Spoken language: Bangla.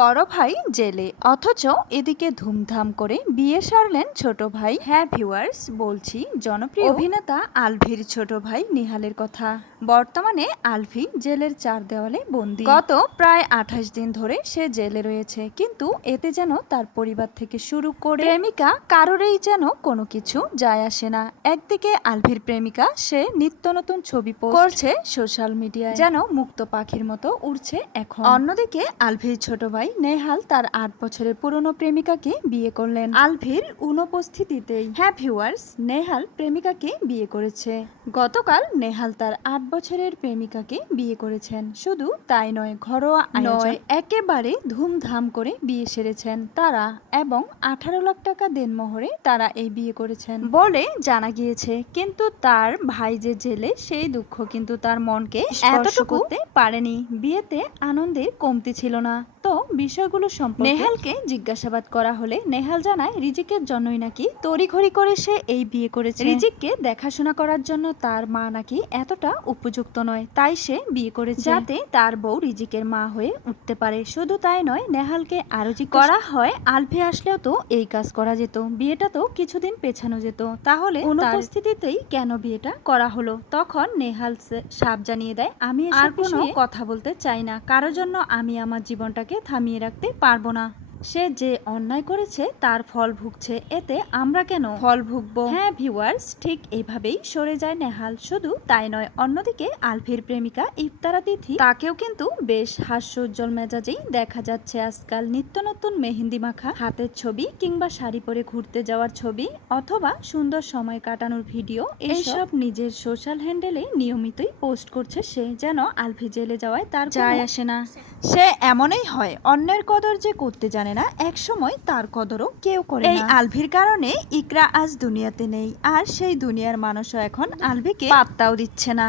বড় ভাই জেলে, অথচ এদিকে ধুমধাম করে বিয়ে সারলেন ছোট ভাই। হ্যাঁ ভিউয়ার্স, বলছি জনপ্রিয় অভিনেতা আলভির ছোট ভাই নিহালের কথা। বর্তমানে আলভি জেলের চার দেওয়ালে বন্দী। গত প্রায় 28 দিন ধরে সে জেলে রয়েছে, কিন্তু এতে যেন তার পরিবার থেকে শুরু করে প্রেমিকা কারোরই যেন কোনো কিছু যায় আসে না। একদিকে আলভির প্রেমিকা, সে নিত্য নতুন ছবি পোস্ট করছে সোশ্যাল মিডিয়ায়, যেন মুক্ত পাখির মতো উড়ছে এখন। অন্যদিকে আলভির ছোট ভাই নেহাল তার 8 বছরের পুরনো প্রেমিকাকে বিয়ে করলেন আলভির অনুপস্থিতিতেই। হ্যাঁ ভিউয়ার্স, নেহাল প্রেমিকাকে বিয়ে করেছে। গতকাল নেহাল তার 8 বছরের প্রেমিকাকে বিয়ে করেছেন। শুধু তাই নয়, ঘরোয়া নয়, একেবারে ধুমধাম করে বিয়ে সেরেছেন তারা, এবং 18 লাখ টাকা দেনমোহরে তারা এই বিয়ে করেছেন বলে জানা গিয়েছে। কিন্তু তার ভাই যে জেলে, সেই দুঃখ কিন্তু তার মনকে এতটুকু করতে পারেনি। বিয়েতে আনন্দের কমতি ছিল না। তো বিষয়গুলো সম্পর্কে নেহালকে জিজ্ঞাসাবাদ করা হলে নেহাল জানায় রিজিকের জন্যই নাকি তড়িঘড়ি করে সে এই বিয়ে করেছে। রিজিককে দেখাশোনা করার জন্য তার মা নাকি এতটা উপযুক্ত নয়, তাই সে বিয়ে করেছে যাতে তার বউ রিজিকের মা হয়ে উঠতে পারে। শুধু তাই নয়, নেহালকে আরো জিজ্ঞাসা করা হয় আলভি আসলেও তো এই কাজ করা যেত, বিয়েটা তো কিছুদিন পেছানো যেত, তাহলে অনুপস্থিতিতেই কেন বিয়েটা করা হলো? তখন নেহাল সাফ জানিয়ে দেয়, আমি আর কোনো কথা বলতে চাই না, কারোর জন্য আমি আমার জীবনটাকে থামিয়ে রাখতে পারবো না। সে যে অন্যায় করেছে তার ফল ভুগছে, এতে আমরা কেন ফল ভুগবো? হ্যাঁ ভিউয়ার্স, ঠিক এইভাবেই সরে যায় নেহাল। শুধু তাই নয়, অন্যদিকে আলভির প্রেমিকা ইফতারা তিথি, তাকেও কিন্তু বেশ হাস্যোজ্জ্বল মেজাজেই দেখা যাচ্ছে আজকাল। নিত্য নতুন মেহেন্দি মাখা হাতের ছবি, কিংবা শাড়ি পরে ঘুরতে যাওয়ার ছবি, অথবা সুন্দর সময় কাটানোর ভিডিও, এইসব নিজের সোশ্যাল হ্যান্ডেলে নিয়মিতই পোস্ট করছে সে, যেন আলভি জেলে যাওয়ায় তার যায় আসে না। সে এমনই হয়, অন্যের কদর যে করতে জানে না, এক সময় তার কদরও কেউ করে না। এই আলভির কারণে ইকরা আজ দুনিয়াতে নেই, আর সেই দুনিয়ার মানুষও এখন আলভিকে পাত্তাও দিচ্ছে না।